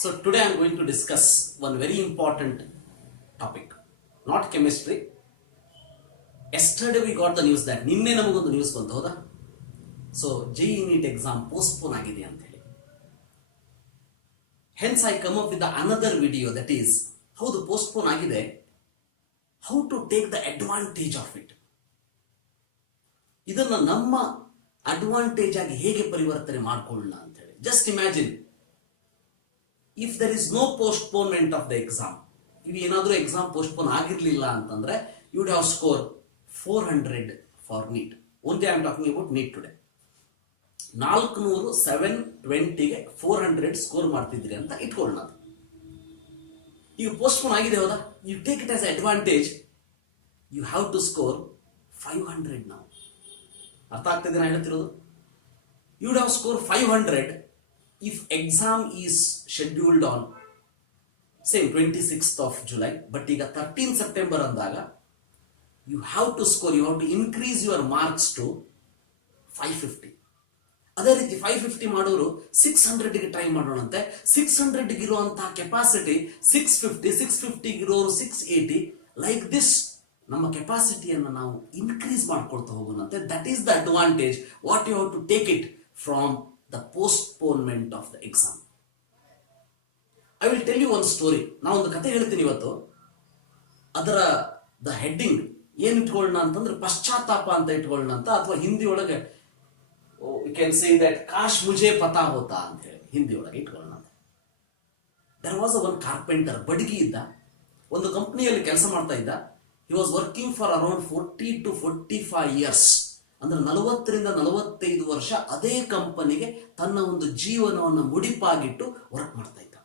So today I am going to discuss one very important topic, not chemistry. Yesterday we got the news that ನಿನ್ನೆ ನಮಗೊಂದು news ಬಂತು ಹೌದಾ. So JEE NEET exam postpone ಆಗಿದೆ ಅಂತ ಹೇಳಿ. Hence I come up with another video, that is ಹೌದು postpone ಆಗಿದೆ, how to take the advantage of it. ಇದನ್ನ ನಮ್ಮ ಅಡ್ವಾಂಟೇಜ್ ಆಗಿ ಹೇಗೆ ಪರಿವರ್ತನೆ ಮಾಡ್ಕೊಳ್ಳೋಣ ಅಂತ ಹೇಳಿ. Just imagine if there is no postponement of the exam, ಇವು ಏನಾದರೂ ಎಕ್ಸಾಮ್ ಪೋಸ್ಟ್ಪೋನ್ ಆಗಿರ್ಲಿಲ್ಲ ಅಂತಂದ್ರೆ you would have score 400 for NEET. Only I am talking about NEET today. 400 720ಗೆ 400 ಸ್ಕೋರ್ ಮಾಡ್ತಿದ್ರಿ ಅಂತ ಇಟ್ಕೊಳ್ಳೋಣ. ಈಗ ಪೋಸ್ಟ್ಪೋನ್ ಆಗಿದೆ ಹೌದಾ, you take it as advantage, you have to score 500 ನಾವು. ಅರ್ಥ ಆಗ್ತಿದೆ ನಾ ಹೇಳ್ತಿರೋದು? You would have score 500 if exam is scheduled on same 26th of July, but ಈಗ 13 September ಅಂದಾಗ you have to score, you have to increase your marks to 550. ಅದೇ ರೀತಿ 550 ಮಾಡೋರು 600ಗೆ ಟ್ರೈ ಮಾಡೋಣಂತೆ. 600ಗೆ ಇರುವಂತಹ ಕೆಪಾಸಿಟಿ 650 ಇರೋರು 680, ಲೈಕ್ ದಿಸ್ ನಮ್ಮ ಕೆಪಾಸಿಟಿಯನ್ನು ನಾವು ಇನ್ಕ್ರೀಸ್ ಮಾಡ್ಕೊಳ್ತಾ ಹೋಗೋಣಂತೆ. That is the advantage what you have to take it from the postponement of the exam. I will tell you one story. ನಾ ಒಂದು ಕತೆ ಹೇಳ್ತೀನಿ ಇವತ್ತು. ಅದರ ದ ಹೆಡ್ಡಿಂಗ್ ಏನು ಇಟ್ಕೊಳ್ಳೋಣ ಅಂತಂದ್ರೆ ಪಶ್ಚಾತ್ತಾಪ ಅಂತ ಇಟ್ಕೊಳ್ಳೋಣ ಅಂತ, ಅಥವಾ ಹಿಂದಿ ಒಳಗೆ ಯು ಕ್ಯಾನ್ ಸೇ ದಟ್ ಕಾಶ್ ಮುಜೆ ಪತಾ ಹೋತಾ ಅಂತ ಹೇಳಿ ಹಿಂದಿ ಒಳಗೆ ಇಟ್ಕೊಳ್ಳೋಣ ಅಂತ. ದರ್ ವಾಸ್ ಒನ್ ಕಾರ್ಪೆಂಟರ್, ಬಡಗಿ ಇದ್ದ, ಒಂದು ಕಂಪ್ನಿಯಲ್ಲಿ ಕೆಲಸ ಮಾಡ್ತಾ ಇದ್ದ. He was working for around 40 to 45 years, ಅಂದ್ರೆ 40 ರಿಂದ 45 ವರ್ಷ ಅದೇ ಕಂಪನಿಗೆ ತನ್ನ ಒಂದು ಜೀವನವನ್ನು ಮುಡಿಪಾಗಿಟ್ಟು ವರ್ಕ್ ಮಾಡ್ತಾ ಇದ್ದ.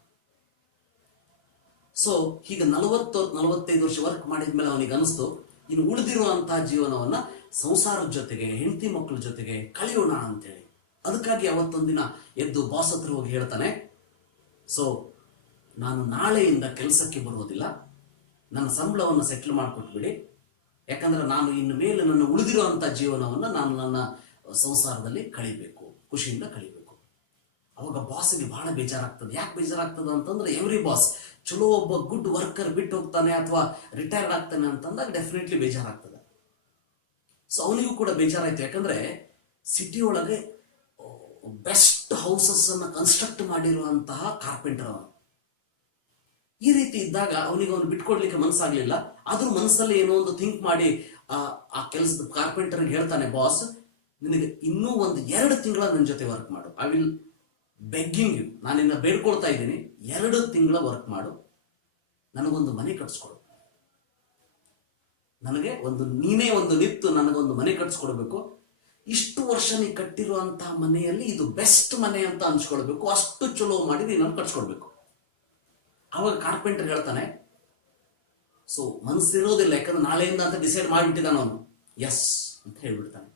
ಸೊ ಹೀಗೆ 40-45 ವರ್ಷ ವರ್ಕ್ ಮಾಡಿದ್ಮೇಲೆ ಅವನಿಗೆ ಅನಿಸ್ತು, ಇನ್ನು ಉಳಿದಿರುವಂತಹ ಜೀವನವನ್ನ ಸಂಸಾರದ ಜೊತೆಗೆ ಹೆಂಡತಿ ಮಕ್ಕಳ ಜೊತೆಗೆ ಕಳೆಯೋಣ ಅಂತೇಳಿ. ಅದಕ್ಕಾಗಿ ಅವತ್ತೊಂದಿನ ಎದ್ದು ಬಾಸ್ ಹತ್ರ ಹೋಗಿ ಹೇಳ್ತಾನೆ, ಸೊ ನಾನು ನಾಳೆಯಿಂದ ಕೆಲಸಕ್ಕೆ ಬರೋದಿಲ್ಲ, ನನ್ನ ಸಂಬಳವನ್ನು ಸೆಟ್ಲ್ ಮಾಡಿಕೊಟ್ಬಿಡಿ, ಯಾಕಂದ್ರೆ ನಾನು ಇನ್ನು ಮೇಲೆ ನನ್ನ ಉಳಿದಿರುವಂತಹ ಜೀವನವನ್ನು ನಾನು ನನ್ನ ಸಂಸಾರದಲ್ಲಿ ಕಳಿಬೇಕು, ಖುಷಿಯಿಂದ ಕಳಿಬೇಕು. ಅವಾಗ ಬಾಸ್ಗೆ ಬಹಳ ಬೇಜಾರಾಗ್ತದೆ. ಯಾಕೆ ಬೇಜಾರಾಗ್ತದೆ ಅಂತಂದ್ರೆ ಎವ್ರಿ ಬಾಸ್ ಚಲೋ ಒಬ್ಬ ಗುಡ್ ವರ್ಕರ್ ಬಿಟ್ಟು ಹೋಗ್ತಾನೆ ಅಥವಾ ರಿಟೈರ್ಡ್ ಆಗ್ತಾನೆ ಅಂತಂದಾಗ ಡೆಫಿನೆಟ್ಲಿ ಬೇಜಾರಾಗ್ತದೆ. ಸೊ ಅವನಿಗೂ ಕೂಡ ಬೇಜಾರಾಯ್ತು, ಯಾಕಂದ್ರೆ ಸಿಟಿ ಒಳಗೆ ಬೆಸ್ಟ್ ಹೌಸಸ್ ಅನ್ನ ಕನ್ಸ್ಟ್ರಕ್ಟ್ ಮಾಡಿರುವಂತಹ ಕಾರ್ಪೆಂಟರ್ ಅವನು. ಈ ರೀತಿ ಇದ್ದಾಗ ಅವನು ಬಿಟ್ಕೊಡ್ಲಿಕ್ಕೆ ಮನಸ್ಸಾಗ್ಲಿಲ್ಲ. ಆದ್ರೂ ಮನಸ್ಸಲ್ಲಿ ಏನೋ ಒಂದು ಥಿಂಕ್ ಮಾಡಿ ಆ ಕೆಲಸದ ಕಾರ್ಪೆಂಟರ್ಗೆ ಹೇಳ್ತಾನೆ, ಬಾಸ್ ನಿನಗೆ ಇನ್ನೂ ಒಂದು 2 ತಿಂಗಳ ನನ್ನ ಜೊತೆ ವರ್ಕ್ ಮಾಡು, ಐ ವಿಲ್ ಬೆಗ್ಗಿಂಗ್ ಯು, ನಾನಿನ್ನ ಬೇಡ್ಕೊಳ್ತಾ ಇದ್ದೀನಿ, 2 ತಿಂಗಳ ವರ್ಕ್ ಮಾಡು, ನನಗೊಂದು ಮನೆ ಕಟ್ಸ್ಕೊಡು, ನನಗೆ ನೀನೇ ಒಂದು ನಿತ್ತು ನನಗೊಂದು ಮನೆ ಕಟ್ಸ್ಕೊಡ್ಬೇಕು, ಇಷ್ಟು ವರ್ಷ ನೀ ಕಟ್ಟಿರುವಂತಹ ಮನೆಯಲ್ಲಿ ಇದು ಬೆಸ್ಟ್ ಮನೆ ಅಂತ ಅನ್ಸ್ಕೊಳ್ಬೇಕು, ಅಷ್ಟು ಚಲೋ ಮಾಡಿ ನೀನು ಕಟ್ಸ್ಕೊಡ್ಬೇಕು. ಅವಾಗ ಕಾರ್ಪೆಂಟರ್ ಹೇಳ್ತಾನೆ, ಸೊ ಮನಸ್ಸಿರೋದಿಲ್ಲ, ಯಾಕಂದ್ರೆ ನಾಳೆಯಿಂದ ಅಂತ ಡಿಸೈಡ್ ಮಾಡಿಬಿಟ್ಟಿದ್ದಾನ ಅವನು, ಎಸ್ ಅಂತ ಹೇಳ್ಬಿಡ್ತಾನೆ.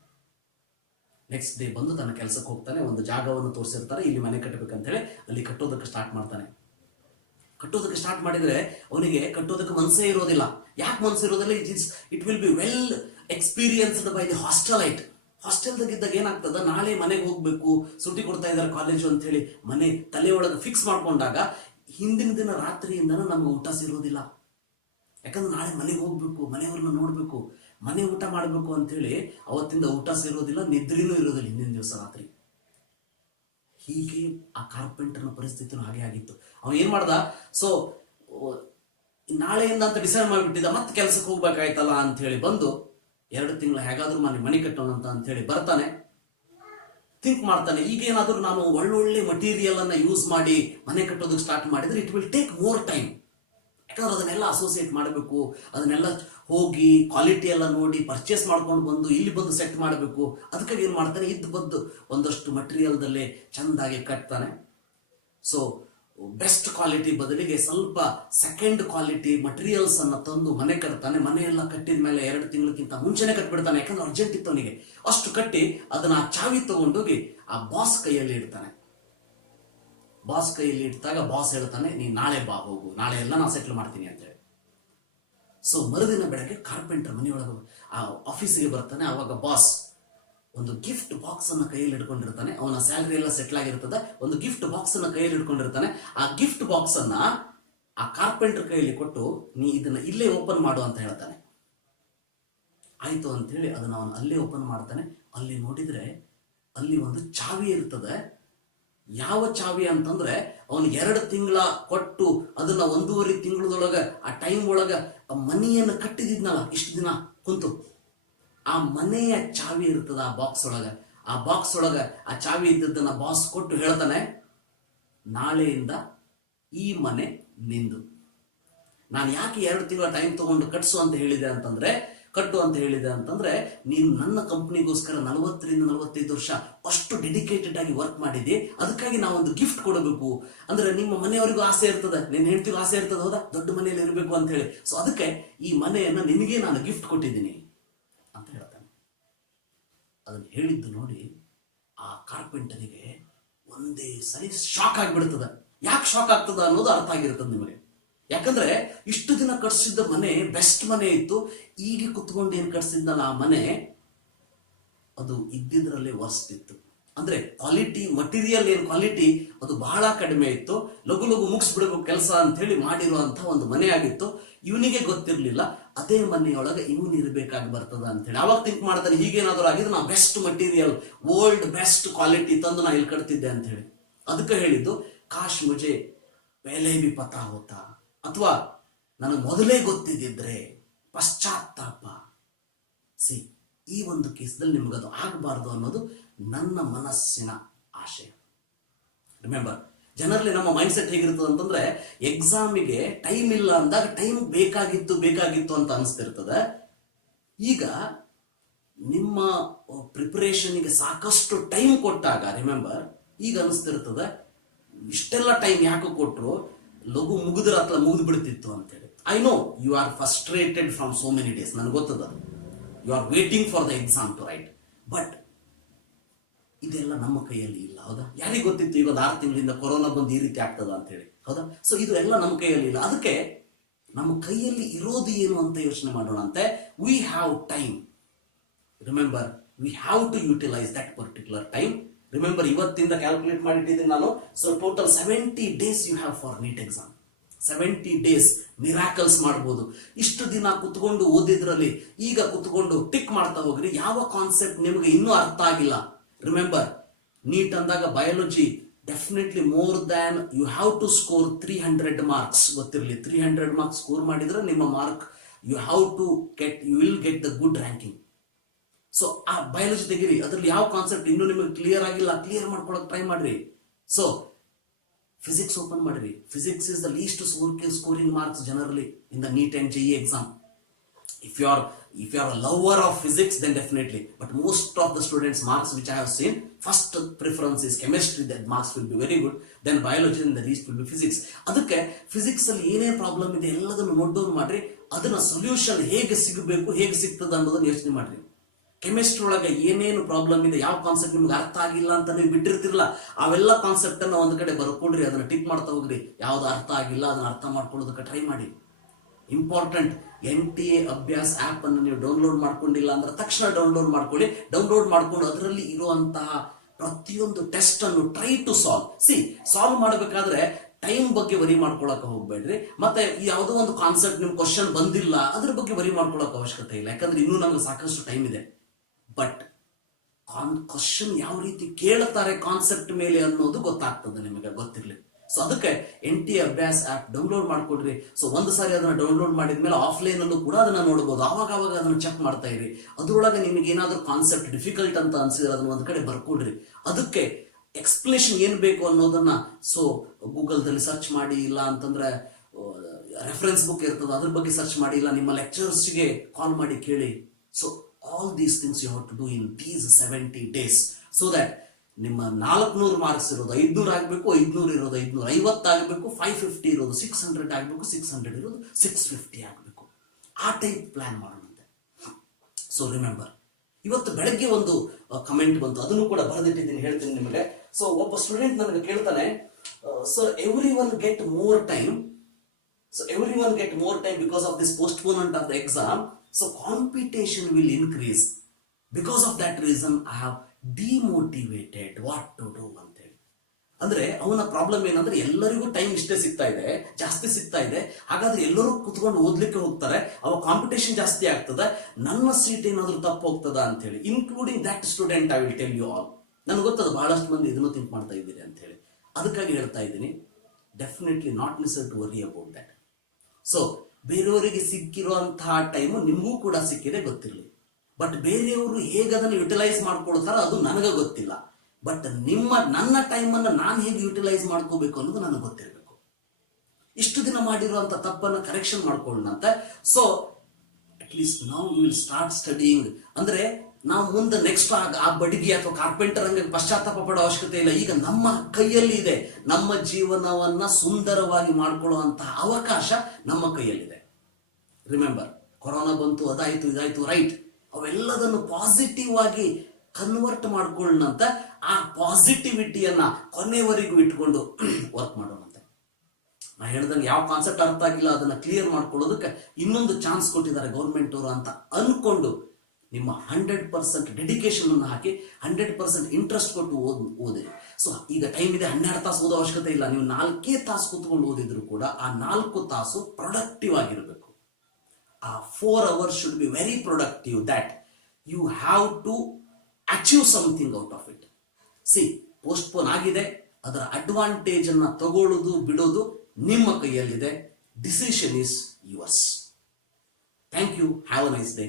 ನೆಕ್ಸ್ಟ್ ಡೇ ಬಂದು ತನ್ನ ಕೆಲಸಕ್ಕೆ ಹೋಗ್ತಾನೆ. ಒಂದು ಜಾಗವನ್ನು ತೋರಿಸಿರ್ತಾರೆ, ಇಲ್ಲಿ ಮನೆ ಕಟ್ಟಬೇಕಂತ ಹೇಳಿ ಅಲ್ಲಿ ಕಟ್ಟೋದಕ್ಕೆ ಸ್ಟಾರ್ಟ್ ಮಾಡ್ತಾನೆ. ಕಟ್ಟೋದಕ್ಕೆ ಸ್ಟಾರ್ಟ್ ಮಾಡಿದ್ರೆ ಅವನಿಗೆ ಕಟ್ಟೋದಕ್ಕೆ ಮನಸ್ಸೇ ಇರೋದಿಲ್ಲ. ಯಾಕೆ ಮನಸ್ಸು ಇರೋದಿಲ್ಲ? It will be well experienced by the hostelite. ಹಾಸ್ಟೆಲ್ದಾಗಿದ್ದಾಗ ಏನಾಗ್ತದ, ನಾಳೆ ಮನೆಗೆ ಹೋಗ್ಬೇಕು, ಸುಟ್ಟಿ ಕೊಡ್ತಾ ಇದ್ದಾರೆ ಕಾಲೇಜು ಅಂತ ಹೇಳಿ ಮನೆ ತಲೆಯೊಳಗೆ ಫಿಕ್ಸ್ ಮಾಡ್ಕೊಂಡಾಗ ಹಿಂದಿನ ದಿನ ರಾತ್ರಿಯಿಂದ ನಮ್ಗೆ ಊಟ ಸೇರೋದಿಲ್ಲ. ಯಾಕಂದ್ರೆ ನಾಳೆ ಮನೆಗೆ ಹೋಗ್ಬೇಕು, ಮನೆಯವ್ರನ್ನ ನೋಡ್ಬೇಕು, ಮನೆ ಊಟ ಮಾಡಬೇಕು ಅಂತ ಹೇಳಿ ಅವತ್ತಿಂದ ಊಟ ಸೇರೋದಿಲ್ಲ, ನಿದ್ರೆನೂ ಇರೋದಿಲ್ಲ ಹಿಂದಿನ ದಿವಸ ರಾತ್ರಿ. ಹೀಗೆ ಆ ಕಾರ್ಪೆಂಟರ್ನ ಪರಿಸ್ಥಿತಿನೂ ಹಾಗೆ ಆಗಿತ್ತು. ಅವನು ಏನ್ ಮಾಡ್ದ, ಸೊ ನಾಳೆಯಿಂದ ಅಂತ ಡಿಸೈಡ್ ಮಾಡಿಬಿಟ್ಟಿದ್ದ, ಮತ್ತೆ ಕೆಲಸಕ್ಕೆ ಹೋಗ್ಬೇಕಾಯ್ತಲ್ಲ ಅಂತ ಹೇಳಿ ಬಂದು 2 ತಿಂಗಳು ಹೇಗಾದ್ರೂ ಮನೆ ಕಟ್ಟೋಣ ಅಂತ ಹೇಳಿ ಬರ್ತಾನೆ. ಥಿಂಕ್ ಮಾಡ್ತಾನೆ, ಈಗೇನಾದ್ರೂ ನಾನು ಒಳ್ಳೊಳ್ಳೆ ಮಟೀರಿಯಲ್ ಅನ್ನ ಯೂಸ್ ಮಾಡಿ ಮನೆ ಕಟ್ಟೋದಕ್ಕೆ ಸ್ಟಾರ್ಟ್ ಮಾಡಿದ್ರೆ it will take more time. ಯಾಕಂದ್ರೆ ಅದನ್ನೆಲ್ಲ ಅಸೋಸಿಯೇಟ್ ಮಾಡಬೇಕು, ಅದನ್ನೆಲ್ಲ ಹೋಗಿ ಕ್ವಾಲಿಟಿ ಎಲ್ಲ ನೋಡಿ ಪರ್ಚೇಸ್ ಮಾಡ್ಕೊಂಡು ಬಂದು ಇಲ್ಲಿ ಬಂದು ಸೆಟ್ ಮಾಡಬೇಕು. ಅದಕ್ಕಾಗಿ ಏನ್ ಮಾಡ್ತಾನೆ, ಬಂದು ಒಂದಷ್ಟು ಮಟೀರಿಯಲ್ದಲ್ಲೇ ಚೆಂದಾಗಿ ಕಟ್ತಾನೆ. ಸೊ ಬೆಸ್ಟ್ ಕ್ವಾಲಿಟಿ ಬದಲಿಗೆ ಸ್ವಲ್ಪ ಸೆಕೆಂಡ್ ಕ್ವಾಲಿಟಿ ಮಟೀರಿಯಲ್ಸ್ ಅನ್ನ ತಂದು ಮನೆ ಕಟ್ತಾನೆ. ಮನೆಯೆಲ್ಲ ಕಟ್ಟಿದ ಮೇಲೆ 2 ತಿಂಗಳಕ್ಕಿಂತ ಮುಂಚೆನೆ ಕಟ್ಬಿಡ್ತಾನೆ, ಯಾಕಂದ್ರೆ ಅರ್ಜೆಂಟ್ ಇತ್ತು ಅವನಿಗೆ. ಅಷ್ಟು ಕಟ್ಟಿ ಅದನ್ನ ಆ ಚಾವಿ ತಗೊಂಡೋಗಿ ಆ ಬಾಸ್ ಕೈಯಲ್ಲಿ ಇಡ್ತಾನೆ. ಬಾಸ್ ಕೈಯಲ್ಲಿ ಇಟ್ಟಾಗ ಬಾಸ್ ಹೇಳ್ತಾನೆ, ನೀ ನಾಳೆ ಬಾ, ಹೋಗು, ನಾಳೆ ಎಲ್ಲ ನಾ ಸೆಟ್ಲ್ ಮಾಡ್ತೀನಿ ಅಂತ ಹೇಳಿ. ಸೊ ಮರುದಿನ ಬೆಳಗ್ಗೆ ಕಾರ್ಪೆಂಟರ್ ಮನೆಯೊಳಗೆ ಆ ಆಫೀಸಿಗೆ ಬರ್ತಾನೆ. ಅವಾಗ ಬಾಸ್ ಒಂದು ಗಿಫ್ಟ್ ಬಾಕ್ಸ್ ಅನ್ನ ಕೈಯಲ್ಲಿ ಹಿಡ್ಕೊಂಡಿರ್ತಾನೆ. ಅವನ ಸ್ಯಾಲರಿ ಎಲ್ಲ ಸೆಟ್ಲ್ ಆಗಿರ್ತದೆ. ಒಂದು ಗಿಫ್ಟ್ ಬಾಕ್ಸ್ ಅನ್ನ ಕೈಯಲ್ಲಿ ಹಿಡ್ಕೊಂಡಿರ್ತಾನೆ. ಆ ಗಿಫ್ಟ್ ಬಾಕ್ಸ್ ಅನ್ನ ಆ ಕಾರ್ಪೆಂಟರ್ ಕೈಯಲ್ಲಿ ಕೊಟ್ಟು, ನೀ ಇದನ್ನ ಇಲ್ಲೇ ಓಪನ್ ಮಾಡು ಅಂತ ಹೇಳ್ತಾನೆ. ಆಯ್ತು ಅಂತ ಹೇಳಿ ಅದನ್ನ ಅವನು ಅಲ್ಲೇ ಓಪನ್ ಮಾಡ್ತಾನೆ. ಅಲ್ಲಿ ನೋಡಿದ್ರೆ ಅಲ್ಲಿ ಒಂದು ಚಾವಿ ಇರ್ತದೆ. ಯಾವ ಚಾವಿ ಅಂತಂದ್ರೆ ಅವನು 2 ತಿಂಗಳ ಕೊಟ್ಟು ಅದನ್ನ 1.5 ತಿಂಗಳದೊಳಗ ಆ ಟೈಮ್ ಒಳಗ ಆ ಮನೆಯನ್ನು ಕಟ್ಟಿದಿದ್ನಲ್ಲ ಇಷ್ಟು ದಿನ ಕುಂತು, ಆ ಮನೆಯ ಚಾವಿ ಇರ್ತದ ಆ ಬಾಕ್ಸ್ ಒಳಗ. ಆ ಬಾಕ್ಸ್ ಒಳಗ ಆ ಚಾವಿ ಇದ್ದದನ್ನ ಬಾಸ್ ಕೊಟ್ಟು ಹೇಳ್ತಾನೆ, ನಾಳೆಯಿಂದ ಈ ಮನೆ ನಿಂದು. ನಾನು ಯಾಕೆ 2 ತಿಂಗಳ ಟೈಮ್ ತಗೊಂಡು ಕಟ್ಸು ಅಂತ ಹೇಳಿದೆ ಅಂತಂದ್ರೆ, ಕಟ್ಟು ಅಂತ ಹೇಳಿದೆ ಅಂತಂದ್ರೆ, ನೀನು ನನ್ನ ಕಂಪ್ನಿಗೋಸ್ಕರ 40 ರಿಂದ 45 ವರ್ಷ ಅಷ್ಟು ಡೆಡಿಕೇಟೆಡ್ ಆಗಿ ವರ್ಕ್ ಮಾಡಿದೆ. ಅದಕ್ಕಾಗಿ ನಾವೊಂದು ಗಿಫ್ಟ್ ಕೊಡಬೇಕು. ಅಂದ್ರೆ ನಿಮ್ಮ ಮನೆಯವರಿಗೂ ಆಸೆ ಇರ್ತದೆ, ನಿನ್ನ ಹೆಂಡತಿಗೂ ಆಸೆ ಇರ್ತದೆ, ಹೌದಾ, ದೊಡ್ಡ ಮನೆಯಲ್ಲಿ ಇರಬೇಕು ಅಂತ ಹೇಳಿ. ಸೊ ಅದಕ್ಕೆ ಈ ಮನೆಯನ್ನ ನಿನಗೆ ನಾನು ಗಿಫ್ಟ್ ಕೊಟ್ಟಿದ್ದೀನಿ ಅಂತ ಹೇಳ್ತಾನೆ. ಅದನ್ನು ಹೇಳಿದ್ದು ನೋಡಿ ಆ ಕಾರ್ಪೆಂಟರಿಗೆ ಒಂದೇ ಸರಿ ಶಾಕ್ ಆಗಿಬಿಡ್ತದೆ. ಯಾಕೆ ಶಾಕ್ ಆಗ್ತದ ಅನ್ನೋದು ಅರ್ಥ ಆಗಿರ್ತದೆ ನಿಮಗೆ. ಯಾಕಂದ್ರೆ ಇಷ್ಟು ದಿನ ಕಟ್ಸಿದ್ದ ಮನೆ ಬೆಸ್ಟ್ ಮನೆ ಇತ್ತು. ಈಗ ಕುತ್ಕೊಂಡು ಏನ್ ಕಟ್ಸಿದ್ನಲ್ಲ ಆ ಮನೆ, ಅದು ಇದ್ದಿದ್ರಲ್ಲೇ ವರ್ಸ್ಟ್ ಇತ್ತು. ಅಂದ್ರೆ ಕ್ವಾಲಿಟಿ, ಮಟೀರಿಯಲ್ ಏನ್ ಕ್ವಾಲಿಟಿ ಅದು ಬಹಳ ಕಡಿಮೆ ಇತ್ತು. ಲಘು ಲಘು ಮುಗಿಸ್ಬಿಡ್ಬೇಕು ಕೆಲಸ ಅಂತ ಹೇಳಿ ಮಾಡಿರುವಂತ ಒಂದು ಮನೆ ಆಗಿತ್ತು. ಇವನಿಗೆ ಗೊತ್ತಿರ್ಲಿಲ್ಲ ಅದೇ ಮನೆಯೊಳಗೆ ಇವನು ಇರಬೇಕಾಗಿ ಬರ್ತದ ಅಂತ ಹೇಳಿ. ಅವಾಗ ಥಿಂಕ್ ಮಾಡ್ತಾನೆ, ಹೀಗೇನಾದ್ರೂ ಆಗಿದ್ರೆ ನಾ best material, world best quality ತಂದು ನಾ ಇಲ್ಲಿ ಕಟ್ತಿದ್ದೆ ಅಂತ ಹೇಳಿ. ಅದಕ್ಕೆ ಹೇಳಿದ್ದು ಕಾಶ್ ಮುಜೆ ಪೆಹಲೆ ಭಿ ಪತಾ ಹೋತಾ, ಅಥವಾ ನನಗೆ ಮೊದಲೇ ಗೊತ್ತಿದ್ದಿದ್ರೆ ಪಶ್ಚಾತ್ತಾಪ. ಸಿ, ಈ ಒಂದು ಕೇಸದಲ್ಲಿ ನಿಮಗದು ಆಗಬಾರ್ದು ಅನ್ನೋದು ನನ್ನ ಮನಸ್ಸಿನ ಆಶಯ. ರಿಮೆಂಬರ್, ಜನರಲ್ಲಿ ನಮ್ಮ ಮೈಂಡ್ ಸೆಟ್ ಹೇಗಿರ್ತದೆ ಅಂತಂದ್ರೆ, ಎಕ್ಸಾಮಿಗೆ ಟೈಮ್ ಇಲ್ಲ ಅಂದಾಗ ಟೈಮ್ ಬೇಕಾಗಿತ್ತು ಅಂತ ಅನಿಸ್ತಿರ್ತದೆ. ಈಗ ನಿಮ್ಮ ಪ್ರಿಪರೇಷನ್ಗೆ ಸಾಕಷ್ಟು ಟೈಮ್ ಕೊಟ್ಟಾಗ, ರಿಮೆಂಬರ್, ಈಗ ಅನಿಸ್ತಿರ್ತದೆ ಇಷ್ಟೆಲ್ಲ ಟೈಮ್ ಯಾಕೆ ಕೊಟ್ಟರು, ಲಘು ಮುಗಿದ್ರ ಅಥವಾ ಮುಗಿದು ಬಿಡ್ತಿತ್ತು ಅಂತೇಳಿ. I know you are frustrated from so many days, ನನಗೆ ಗೊತ್ತದ. You are waiting for the exam to write. But ಇದೆಲ್ಲ ನಮ್ಮ ಕೈಯಲ್ಲಿ ಇಲ್ಲ, ಹೌದಾ? ಯಾರಿಗೆ ಗೊತ್ತಿತ್ತು ಈಗ ಒಂದು 6 ತಿಂಗಳಿಂದ ಕೊರೋನಾ ಬಂದು ಈ ರೀತಿ ಆಗ್ತದ ಅಂತ ಹೇಳಿ, ಹೌದಾ? ಸೊ ಇದು ಎಲ್ಲ ನಮ್ಮ ಕೈಯಲ್ಲಿ ಇಲ್ಲ. ಅದಕ್ಕೆ ನಮ್ಮ ಕೈಯಲ್ಲಿ ಇರೋದು ಏನು ಅಂತ ಯೋಚನೆ ಮಾಡೋಣ ಅಂತೆ. We have time. Remember, we have to utilise that particular time. Remember, ಇವತ್ತಿಂದ ಕ್ಯಾಲ್ಕುಲೇಟ್ ಮಾಡಿಟ್ಟಿದ್ದೀನಿ ನಾನು. So total 70 days you have for NEET exam. 70 days miracles ಮಾಡ್ಬೋದು. ಇಷ್ಟು ದಿನ ಕುತ್ಕೊಂಡು ಓದಿದ್ರಲ್ಲಿ ಈಗ ಕುತ್ಕೊಂಡು ಟಿಕ್ ಮಾಡ್ತಾ ಹೋಗ್ರಿ. ಯಾವ ಕಾನ್ಸೆಪ್ಟ್ ನಿಮಗೆ ಇನ್ನೂ ಅರ್ಥ ಆಗಿಲ್ಲ, ರಿಮೆಂಬರ್, ನೀಟ್ ಅಂದಾಗ biology definitely more than you have to score 300 marks. ಗೊತ್ತಿರಲಿ, 300 ಮಾರ್ಕ್ಸ್ ಸ್ಕೋರ್ ಮಾಡಿದ್ರೆ ನಿಮ್ಮ mark you have to get, you will get the good ranking. So ಆ ಬಯಾಲಜಿ ತೆಗಿರಿ. ಅದ್ರಲ್ಲಿ ಯಾವ ಕಾನ್ಸೆಪ್ಟ್ ಇನ್ನೂ ನಿಮಗೆ ಕ್ಲಿಯರ್ ಆಗಿಲ್ಲ, ಕ್ಲಿಯರ್ ಮಾಡ್ಕೊಳಕ್ ಟ್ರೈ ಮಾಡ್ರಿ. ಸೊ ಫಿಸಿಕ್ಸ್ ಓಪನ್ ಮಾಡ್ರಿ. Physics is the least scoring marks generally in the neat and JEE exam. If you are a lover of physics, then definitely. But most of the students' marks which I have seen, first preference is chemistry. That marks will be very good. Then biology, and the least will be physics. ಅದಕ್ಕೆ physics ಅಲ್ಲಿ ಏನೇನು problem ಇದೆ ಎಲ್ಲದನ್ನು note down ಮಾಡ್ರಿ. ಅದನ್ನ solution ಹೇಗೆ ಸಿಗಬೇಕು, ಹೇಗೆ ಸಿಗ್ತದ ಅನ್ನೋದನ್ನ ಯೋಚನೆ ಮಾಡ್ರಿ. ಕೆಮಿಸ್ಟ್ರಿ ಒಳಗೆ ಏನೇನು ಪ್ರಾಬ್ಲಮ್ ಇದೆ, ಯಾವ ಕಾನ್ಸೆಪ್ಟ್ ನಿಮ್ಗೆ ಅರ್ಥ ಆಗಿಲ್ಲ ಅಂತ ನೀವು ಬಿಟ್ಟಿರ್ತಿರಲ್ಲ, ಅವೆಲ್ಲ ಕಾನ್ಸೆಪ್ಟ್ ಅನ್ನ ಒಂದು ಕಡೆ ಬರ್ಕೊಡ್ರಿ. ಅದನ್ನ ಟಿಕ್ ಮಾಡ್ತಾ ಹೋಗ್ರಿ. ಯಾವ್ದು ಅರ್ಥ ಆಗಿಲ್ಲ ಅದನ್ನ ಅರ್ಥ ಮಾಡ್ಕೊಳ್ಳೋದಕ್ಕೆ ಟ್ರೈ ಮಾಡಿ. ಇಂಪಾರ್ಟೆಂಟ್, NTA ಅಭ್ಯಾಸ್ ಆಪ್ ಅನ್ನು ನೀವು ಡೌನ್ಲೋಡ್ ಮಾಡ್ಕೊಂಡಿಲ್ಲ ಅಂದ್ರೆ ತಕ್ಷಣ ಡೌನ್ಲೋಡ್ ಮಾಡ್ಕೊಳ್ಳಿ. ಡೌನ್ಲೋಡ್ ಮಾಡ್ಕೊಂಡು ಅದರಲ್ಲಿ ಇರುವಂತಹ ಪ್ರತಿಯೊಂದು ಟೆಸ್ಟ್ ಅನ್ನು ಟ್ರೈ ಟು ಸಾಲ್ವ್ ಮಾಡಬೇಕಾದ್ರೆ ಟೈಮ್ ಬಗ್ಗೆ ವರಿ ಮಾಡ್ಕೊಳಕ್ ಹೋಗ್ಬೇಡ್ರಿ. ಮತ್ತೆ ಯಾವುದೋ ಒಂದು ಕಾನ್ಸೆಪ್ಟ್ ನಿಮ್ ಕ್ವಶನ್ ಬಂದಿಲ್ಲ ಅದ್ರ ಬಗ್ಗೆ ವರಿ ಮಾಡ್ಕೊಳಕ್ ಅವಶ್ಯಕತೆ ಇಲ್ಲ, ಯಾಕಂದ್ರೆ ಇನ್ನೂ ನಮ್ಗೆ ಸಾಕಷ್ಟು ಟೈಮ್ ಇದೆ. ಬಟ್ ಕ್ವಶನ್ ಯಾವ ರೀತಿ ಕೇಳ್ತಾರೆ ಕಾನ್ಸೆಪ್ಟ್ ಮೇಲೆ ಅನ್ನೋದು ಗೊತ್ತಾಗ್ತದೆ, ನಿಮಗೆ ಗೊತ್ತಿರ್ಲಿ. ಸೊ ಅದಕ್ಕೆ NTA ಅಭ್ಯಾಸ್ ಆಪ್ ಡೌನ್ಲೋಡ್ ಮಾಡ್ಕೊಡ್ರಿ. ಸೊ ಒಂದು ಸಾರಿ ಅದನ್ನ ಡೌನ್ಲೋಡ್ ಮಾಡಿದ್ಮೇಲೆ ಆಫ್ಲೈನ್ ಅಲ್ಲೂ ಕೂಡ ಅದನ್ನ ನೋಡಬಹುದು. ಅವಾಗ ಅದನ್ನ ಚೆಕ್ ಮಾಡ್ತಾ ಇರಿ. ಅದ್ರೊಳಗೆ ನಿಮಗೆ ಏನಾದ್ರೂ ಕಾನ್ಸೆಪ್ಟ್ ಡಿಫಿಕಲ್ಟ್ ಅಂತ ಅನ್ಸಿದ್ರೆ ಅದನ್ನ ಒಂದ್ ಕಡೆ ಬರ್ಕೊಡ್ರಿ. ಅದಕ್ಕೆ ಎಕ್ಸ್ಪ್ಲೇಷನ್ ಏನ್ ಬೇಕು ಅನ್ನೋದನ್ನ ಸೊ ಗೂಗಲ್ದಲ್ಲಿ ಸರ್ಚ್ ಮಾಡಿ, ಇಲ್ಲ ಅಂತಂದ್ರೆ ರೆಫರೆನ್ಸ್ ಬುಕ್ ಇರ್ತದೆ ಅದ್ರ ಬಗ್ಗೆ ಸರ್ಚ್ ಮಾಡಿ, ಇಲ್ಲ ನಿಮ್ಮ ಲೆಕ್ಚರರ್ಸ್ಗೆ ಕಾಲ್ ಮಾಡಿ ಕೇಳಿ. So all these things you have to do in these 70 days so that ನಿಮ್ಮ 400 ಮಾರ್ಕ್ಸ್ ಇರೋದು 500 ಆಗಬೇಕು, 500 ಇರೋದು 550 ಆಗಬೇಕು, 550 ಇರೋದು 600 ಆಗಬೇಕು, 600 ಇರೋದು 650 ಆಗಬೇಕು. ಆ ಟೈಪ್ ಪ್ಲಾನ್ ಮಾಡೋಣಂತೆ. ಸೊ ರಿಮೆಂಬರ್, ಇವತ್ತು ಬೆಳಗ್ಗೆ ಒಂದು ಕಮೆಂಟ್ ಬಂತು, ಅದನ್ನು ಕೂಡ ಬರೆದಿಟ್ಟಿದ್ದೀನಿ, ಹೇಳ್ತೀನಿ ನಿಮಗೆ. ಸೊ ಒಬ್ಬ ಸ್ಟೂಡೆಂಟ್ ನನಗೆ ಕೇಳ್ತಾನೆ, sir everyone get more time because of this postponement of the exam, so competition will increase. Because of that reason I have demotivated what to do ಅಂತೇಳಿ. ಅಂದ್ರೆ ಅವನ ಪ್ರಾಬ್ಲಮ್ ಏನಂದ್ರೆ ಎಲ್ಲರಿಗೂ ಟೈಮ್ ಇಷ್ಟೇ ಸಿಗ್ತಾ ಇದೆ, ಜಾಸ್ತಿ ಸಿಗ್ತಾ ಇದೆ, ಹಾಗಾದ್ರೆ ಎಲ್ಲರೂ ಕುತ್ಕೊಂಡು ಓದ್ಲಿಕ್ಕೆ ಹೋಗ್ತಾರೆ, ಅವ ಕಾಂಪಿಟೇಷನ್ ಜಾಸ್ತಿ ಆಗ್ತದೆ, ನನ್ನ ಸೀಟ್ ಏನಾದ್ರೂ ತಪ್ಪು ಹೋಗ್ತದ ಅಂತ ಹೇಳಿ. Including that student I will tell you all. ನನಗೆ ಗೊತ್ತದ ಬಹಳಷ್ಟು ಮಂದಿ ಇದನ್ನು ಥಿಂಕ್ ಮಾಡ್ತಾ ಇದ್ದೀರಿ ಅಂತ ಹೇಳಿ. ಅದಕ್ಕಾಗಿ ಹೇಳ್ತಾ ಇದ್ದೀನಿ, definitely not listen to worry about that. So ಬೇರೆಯವರಿಗೆ ಸಿಕ್ಕಿರುವಂತಹ ಟೈಮು ನಿಮಗೂ ಕೂಡ ಸಿಕ್ಕಿದೆ, ಗೊತ್ತಿರಲಿ. ಬಟ್ ಬೇರೆಯವರು ಹೇಗೆ ಅದನ್ನು ಯುಟಿಲೈಸ್ ಮಾಡ್ಕೊಳ್ತಾರೋ ಅದು ನನಗೆ ಗೊತ್ತಿಲ್ಲ. ಬಟ್ ನನ್ನ ಟೈಮನ್ನು ನಾನು ಹೇಗೆ ಯುಟಿಲೈಸ್ ಮಾಡ್ಕೋಬೇಕು ಅನ್ನೋದು ನನಗೆ ಗೊತ್ತಿರಬೇಕು. ಇಷ್ಟು ದಿನ ಮಾಡಿರುವಂತ ತಪ್ಪನ್ನು ಕರೆಕ್ಷನ್ ಮಾಡ್ಕೊಳ್ಳೋಣ ಅಂತ. So at least now you will start studying. ಅಂದ್ರೆ ನಾವು ಮುಂದೆ ನೆಕ್ಸ್ಟ್ ಆ ಬಡಿಗೆ ಅಥವಾ ಕಾರ್ಪೆಂಟರ್ ಹಂಗೆ ಪಶ್ಚಾತ್ತಾಪ ಪಡೋ ಅವಶ್ಯಕತೆ ಇಲ್ಲ. ಈಗ ನಮ್ಮ ಕೈಯಲ್ಲಿ ಇದೆ, ನಮ್ಮ ಜೀವನವನ್ನ ಸುಂದರವಾಗಿ ಮಾಡ್ಕೊಳ್ಳುವಂತಹ ಅವಕಾಶ ನಮ್ಮ ಕೈಯಲ್ಲಿದೆ. ರಿಮೆಂಬರ್, ಕೊರೋನಾ ಬಂತು, ಅದಾಯ್ತು, ಇದಾಯ್ತು, ರೈಟ್, ಅವೆಲ್ಲದನ್ನು ಪಾಸಿಟಿವ್ ಆಗಿ ಕನ್ವರ್ಟ್ ಮಾಡ್ಕೊಳ್ಳೋಣಂತ. ಆ ಪಾಸಿಟಿವಿಟಿಯನ್ನ ಕೊನೆವರೆಗೂ ಇಟ್ಕೊಂಡು ವರ್ಕ್ ಮಾಡೋಣಂತೆ. ನಾ ಹೇಳ್ದಂಗೆ ಯಾವ ಕಾನ್ಸೆಪ್ಟ್ ಅರ್ಥ ಆಗಿಲ್ಲ ಅದನ್ನ ಕ್ಲಿಯರ್ ಮಾಡ್ಕೊಳ್ಳೋದಕ್ಕೆ ಇನ್ನೊಂದು ಚಾನ್ಸ್ ಕೊಟ್ಟಿದ್ದಾರೆ ಗೌರ್ಮೆಂಟ್ ಅವರು ಅಂತ ಅನ್ಕೊಂಡು ನಿಮ್ಮ 100% ಡೆಡಿಕೇಶನ್ ಅನ್ನು ಹಾಕಿ 100% ಇಂಟ್ರೆಸ್ಟ್ ಕೊಟ್ಟು ಓದಿರಿ. ಸೊ ಈಗ ಟೈಮ್ ಇದೆ, 12 ತಾಸು ಓದೋ ಅವಶ್ಯಕತೆ ಇಲ್ಲ. ನೀವು 4 ತಾಸು ಕೂತ್ಕೊಂಡು ಓದಿದ್ರು ಕೂಡ ಆ 4 ತಾಸು ಪ್ರೊಡಕ್ಟಿವ್ ಆಗಿರಬೇಕು. ಆ 4 hours should be very productive, that you have to achieve something out of it. See, postpone ಆಗಿದೆ, ಅದರ ಅಡ್ವಾಂಟೇಜ್ ಅನ್ನ ತಗೊಳ್ಳೋದು ಬಿಡೋದು ನಿಮ್ಮ ಕೈಯಲ್ಲಿದೆ. Decision is yours. Thank you. Have a nice day.